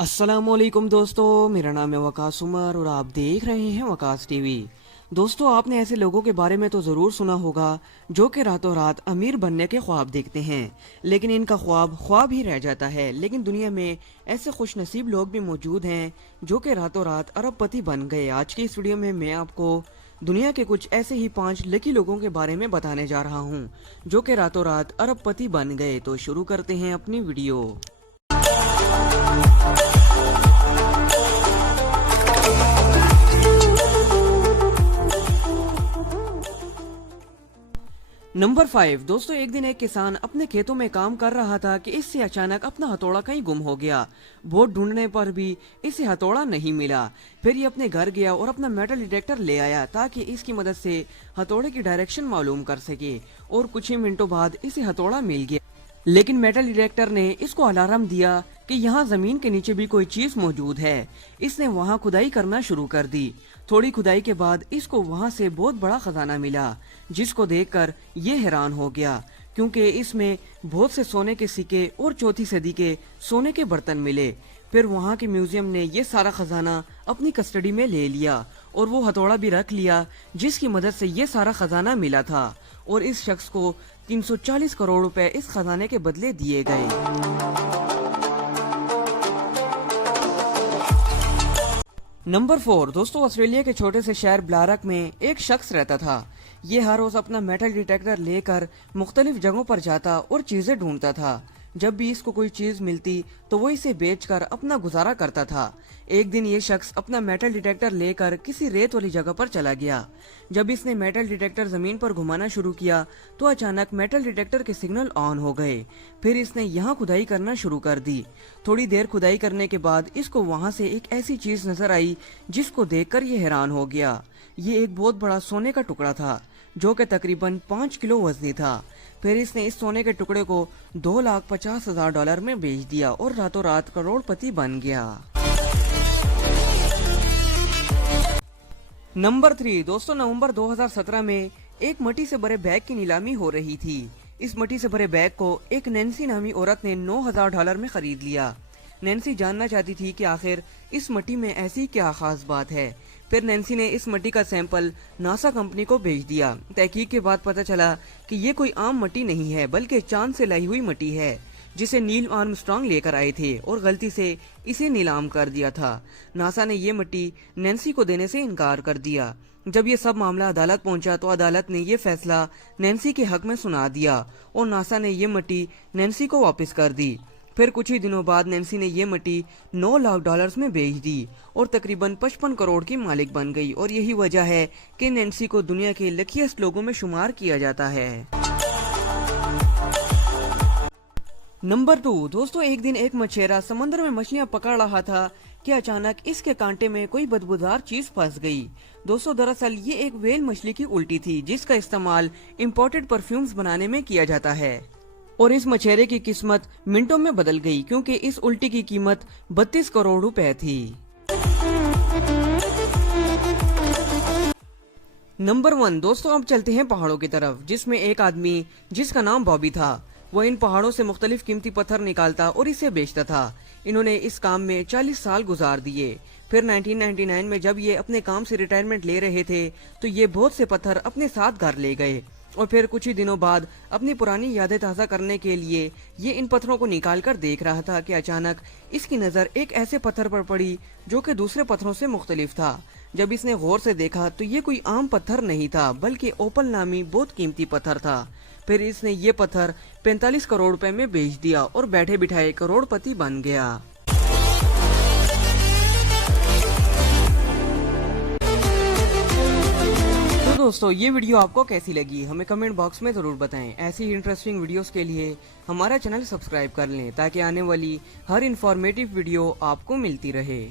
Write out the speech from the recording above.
अस्सलामुअलैकुम दोस्तों, मेरा नाम है वकास उमर और आप देख रहे हैं वकास टीवी। दोस्तों, आपने ऐसे लोगों के बारे में तो ज़रूर सुना होगा जो कि रातों रात अमीर बनने के ख्वाब देखते हैं, लेकिन इनका ख्वाब ख्वाब ही रह जाता है। लेकिन दुनिया में ऐसे खुशनसीब लोग भी मौजूद हैं जो कि रातों रात अरबपति बन गए। आज की इस वीडियो में मैं आपको दुनिया के कुछ ऐसे ही 5 लकी लोगों के बारे में बताने जा रहा हूँ जो कि रातों रात अरबपति बन गए। तो शुरू करते हैं अपनी वीडियो। नंबर 5 दोस्तों, एक दिन एक किसान अपने खेतों में काम कर रहा था कि इससे अचानक अपना हथौड़ा कहीं गुम हो गया। बहुत ढूंढने पर भी इसे हथौड़ा नहीं मिला। फिर ये अपने घर गया और अपना मेटल डिटेक्टर ले आया ताकि इसकी मदद से हथौड़े की डायरेक्शन मालूम कर सके। और कुछ ही मिनटों बाद इसे हथौड़ा मिल गया, लेकिन मेटल डिटेक्टर ने इसको अलार्म दिया कि यहाँ जमीन के नीचे भी कोई चीज मौजूद है। इसने वहाँ खुदाई करना शुरू कर दी। थोड़ी खुदाई के बाद इसको वहाँ से बहुत बड़ा खजाना मिला, जिसको देखकर ये हैरान हो गया क्योंकि इसमें बहुत से सोने के सिक्के और चौथी सदी के सोने के बर्तन मिले। फिर वहाँ के म्यूजियम ने ये सारा खजाना अपनी कस्टडी में ले लिया और वो हथौड़ा भी रख लिया जिसकी मदद से ये सारा खजाना मिला था। और इस शख्स को 340 करोड़ रुपए इस खजाने के बदले दिए गए। नंबर 4 दोस्तों, ऑस्ट्रेलिया के छोटे से शहर ब्लारक में एक शख्स रहता था। ये हर रोज अपना मेटल डिटेक्टर लेकर मुख्तलिफ जगहों पर जाता और चीजें ढूंढता था। जब भी इसको कोई चीज मिलती तो वो इसे बेचकर अपना गुजारा करता था। एक दिन ये शख्स अपना मेटल डिटेक्टर लेकर किसी रेत वाली जगह पर चला गया। जब इसने मेटल डिटेक्टर जमीन पर घुमाना शुरू किया तो अचानक मेटल डिटेक्टर के सिग्नल ऑन हो गए। फिर इसने यहाँ खुदाई करना शुरू कर दी। थोड़ी देर खुदाई करने के बाद इसको वहाँ से एक ऐसी चीज नजर आई जिसको देखकर ये हैरान हो गया। ये एक बहुत बड़ा सोने का टुकड़ा था जो कि तकरीबन 5 किलो वजनी था। फिर इसने इस सोने के टुकड़े को $2,50,000 में बेच दिया और रातों रात करोड़पति बन गया। नंबर 3 दोस्तों, नवंबर 2017 में एक मट्टी से भरे बैग की नीलामी हो रही थी। इस मट्टी से भरे बैग को एक नैन्सी नामी औरत ने $9,000 में खरीद लिया। नैन्सी जानना चाहती थी कि आखिर इस मट्टी में ऐसी क्या खास बात है। फिर नैन्सी ने इस मट्टी का सैंपल नासा कंपनी को भेज दिया। तहकीक के बाद पता चला कि ये कोई आम मट्टी नहीं है बल्कि चांद से लाई हुई मट्टी है जिसे नील आर्मस्ट्रांग लेकर आए थे और गलती से इसे नीलाम कर दिया था। नासा ने ये मट्टी नैन्सी को देने से इनकार कर दिया। जब ये सब मामला अदालत पहुंचा तो अदालत ने ये फैसला नैन्सी के हक में सुना दिया और नासा ने ये मट्टी नैन्सी को वापस कर दी। फिर कुछ ही दिनों बाद नैन्सी ने ये मट्टी $9 लाख में बेच दी और तकरीबन 55 करोड़ की मालिक बन गई। और यही वजह है कि नैन्सी को दुनिया के लकीएस्ट लोगों में शुमार किया जाता है। नंबर 2 दोस्तों, एक दिन एक मछेरा समंदर में मछलियां पकड़ रहा था कि अचानक इसके कांटे में कोई बदबूदार चीज फंस गई। दोस्तों, दरअसल ये एक व्हेल मछली की उल्टी थी जिसका इस्तेमाल इम्पोर्टेड परफ्यूम्स बनाने में किया जाता है। और इस मछेरे की किस्मत मिनटों में बदल गई क्योंकि इस उल्टी की कीमत 32 करोड़ रुपए थी। नंबर 1 दोस्तों, अब चलते हैं पहाड़ों की तरफ, जिसमें एक आदमी जिसका नाम बॉबी था वो इन पहाड़ों से मुख्तलिफ कीमती पत्थर निकालता और इसे बेचता था। इन्होंने इस काम में 40 साल गुजार दिए। फिर 1999 में जब ये अपने काम से रिटायरमेंट ले रहे थे तो ये बहुत से पत्थर अपने साथ घर ले गए। और फिर कुछ ही दिनों बाद अपनी पुरानी यादें ताज़ा करने के लिए ये इन पत्थरों को निकाल कर देख रहा था कि अचानक इसकी नज़र एक ऐसे पत्थर पर पड़ी जो कि दूसरे पत्थरों से मुख्तलिफ था। जब इसने गौर से देखा तो ये कोई आम पत्थर नहीं था बल्कि ओपल नामी बहुत कीमती पत्थर था। फिर इसने ये पत्थर 45 करोड़ रुपए में बेच दिया और बैठे बिठाए करोड़पति बन गया। दोस्तों, ये वीडियो आपको कैसी लगी हमें कमेंट बॉक्स में जरूर बताएं। ऐसी ही इंटरेस्टिंग वीडियोस के लिए हमारा चैनल सब्सक्राइब कर लें ताकि आने वाली हर इंफॉर्मेटिव वीडियो आपको मिलती रहे।